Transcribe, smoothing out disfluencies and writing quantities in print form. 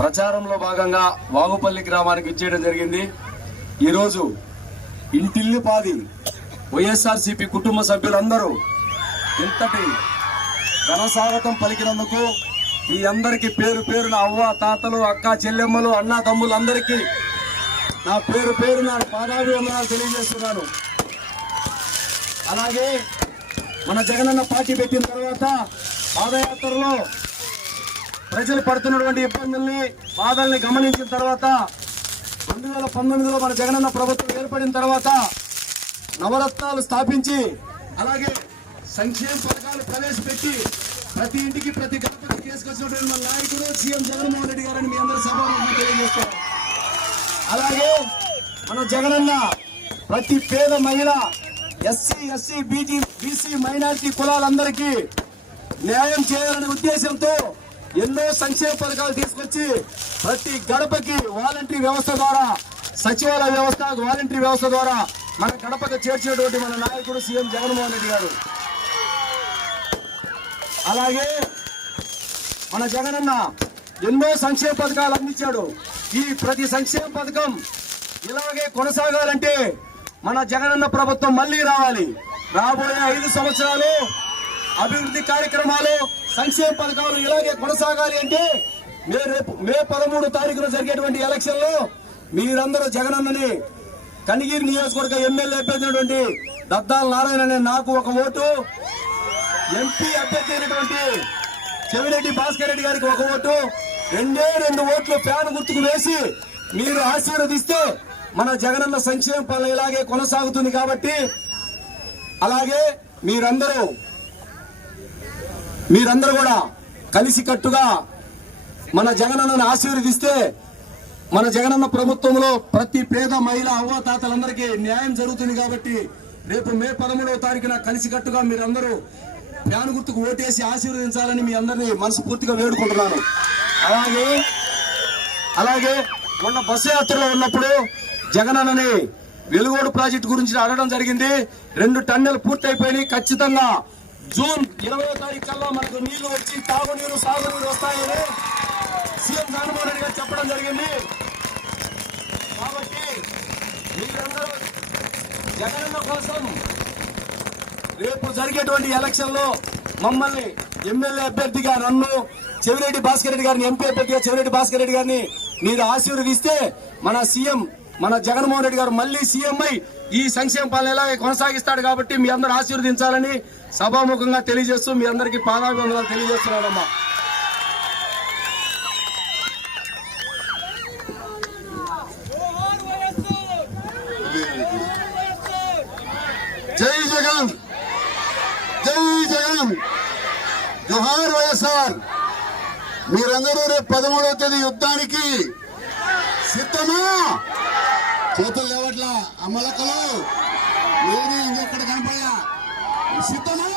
ప్రచారంలో భాగంగా వాగుపల్లి గ్రామానికి ఇచ్చేయడం జరిగింది. ఈరోజు ఇంటిల్లిపాది వైఎస్ఆర్సీపీ కుటుంబ సభ్యులందరూ ఇంతటి ఘనస్వాగతం పలికినందుకు మీ అందరికీ పేరు పేరున అవ్వ తాతలు అక్క చెల్లెమ్మలు అన్న తమ్ములు అందరికీ నా పేరు పేరున పాదాభివందనాలు తెలియజేస్తున్నాను. అలాగే మన జగనన్న పార్టీ పెట్టిన తర్వాత పాదయాత్రలో ప్రజలు పడుతున్నటువంటి ఇబ్బందుల్ని బాధల్ని గమనించిన తర్వాత 2019లో మన జగనన్న ప్రభుత్వం ఏర్పడిన తర్వాత నవరత్నాలు స్థాపించి అలాగే సంక్షేమ పథకాలు ప్రవేశపెట్టి ప్రతి ఇంటికి ప్రతి గడపకి తీసుకొచ్చినటువంటి మన నాయకుడు సీఎం జగన్మోహన్ రెడ్డి గారని మీ అందరూ సభాముఖంగా తెలియజేస్తారు. అలాగే మన జగనన్న ప్రతి పేద మహిళ ఎస్సీ ఎస్సీ బీసీ మైనారిటీ కులాలందరికీ న్యాయం చేయాలనే ఉద్దేశంతో ఎన్నో సంక్షేమ పథకాలు తీసుకొచ్చి ప్రతి గడపకి వాలంటరీ వ్యవస్థ ద్వారా సచివాలయ వ్యవస్థ వాలంటరీ వ్యవస్థ ద్వారా మన గడపకు చేర్చినటువంటి మన నాయకుడు సీఎం జగన్మోహన్ రెడ్డి గారు. అలాగే మన జగనన్న ఎన్నో సంక్షేమ పథకాలు అందించాడు. ఈ ప్రతి సంక్షేమ పథకం ఇలాగే కొనసాగాలంటే మన జగనన్న ప్రభుత్వం మళ్లీ రావాలి. రాబోయే 5 సంవత్సరాలు అభివృద్ధి కార్యక్రమాలు సంక్షేమ పథకాలు ఇలాగే కొనసాగాలి అంటే మే 13 తారీఖున జరిగేటువంటి ఎలక్షన్ లో మీరందరూ జగనన్నని కనిగిరి నియోజకవర్గ ఎమ్మెల్యే అభ్యర్థి దద్దాల నారాయణ అనే నాకు ఒక ఓటు, ఎంపీ అభ్యర్థి అయినటువంటి చెవిరెడ్డి భాస్కర్ రెడ్డి గారికి ఒక ఓటు, 2 ఓట్లు ఫ్యాన్ గుర్తుకు వేసి మీరు ఆశీర్వదిస్తే మన జగనన్న సంక్షేమ పాలన ఇలాగే కొనసాగుతుంది. కాబట్టి అలాగే మీరందరూ కూడా కలిసికట్టుగా మన జగనన్నను ఆశీర్వదిస్తే మన జగనన్న ప్రభుత్వంలో ప్రతి పేద మహిళ అవ్వాతాతలందరికీ న్యాయం జరుగుతుంది. కాబట్టి రేపు మే 13వ తారీఖున కలిసికట్టుగా మీరందరూ ఫ్యాన్ గుర్తుకు ఓటేసి ఆశీర్వదించాలని మీ అందరినీ మనస్ఫూర్తిగా వేడుకుంటున్నాను. అలాగే మొన్న బస్సు యాత్రలో ఉన్నప్పుడు జగనన్నని వెలుగోడు ప్రాజెక్టు గురించి అడగడం జరిగింది. 2 టన్నులు పూర్తయిపోయి ఖచ్చితంగా జూన్ 20వ తారీఖు కల్లా మనకు నీళ్లు వచ్చి తాగునీరు సాగునీరు వస్తాయని సీఎం జగన్మోహన్ రెడ్డి గారు చెప్పడం జరిగింది. కాబట్టి మీరందరూ జగనన్న కోసం రేపు జరిగేటువంటి ఎలక్షన్ లో మమ్మల్ని ఎమ్మెల్యే అభ్యర్థిగా నన్ను చెవిరెడ్డి భాస్కర్ రెడ్డి గారిని ఎంపీ అభ్యర్థిగా చెవిరెడ్డి భాస్కర్ రెడ్డి గారిని మీరు ఆశీర్వదిస్తే మన సీఎం మన జగన్మోహన్ రెడ్డి గారు మళ్లీ సీఎం అయి ఈ సంక్షేమ పాలన ఎలాగే కొనసాగిస్తాడు. కాబట్టి మీ అందరూ ఆశీర్వదించాలని సభాముఖంగా తెలియజేస్తూ మీ అందరికీ పాదాభివందనాలు తెలియజేస్తున్నానమ్మా. జై జగన్, జై జగన్, జోహార్ వైఎస్ఆర్. మీరందరూ రేపు 13వ తేదీ యుద్ధానికి సిద్ధమా? చేతులు లేవట్లా అమ్మలక్కలు, ఏది ఇంకెక్కడ కనపడయా? సిద్ధమా?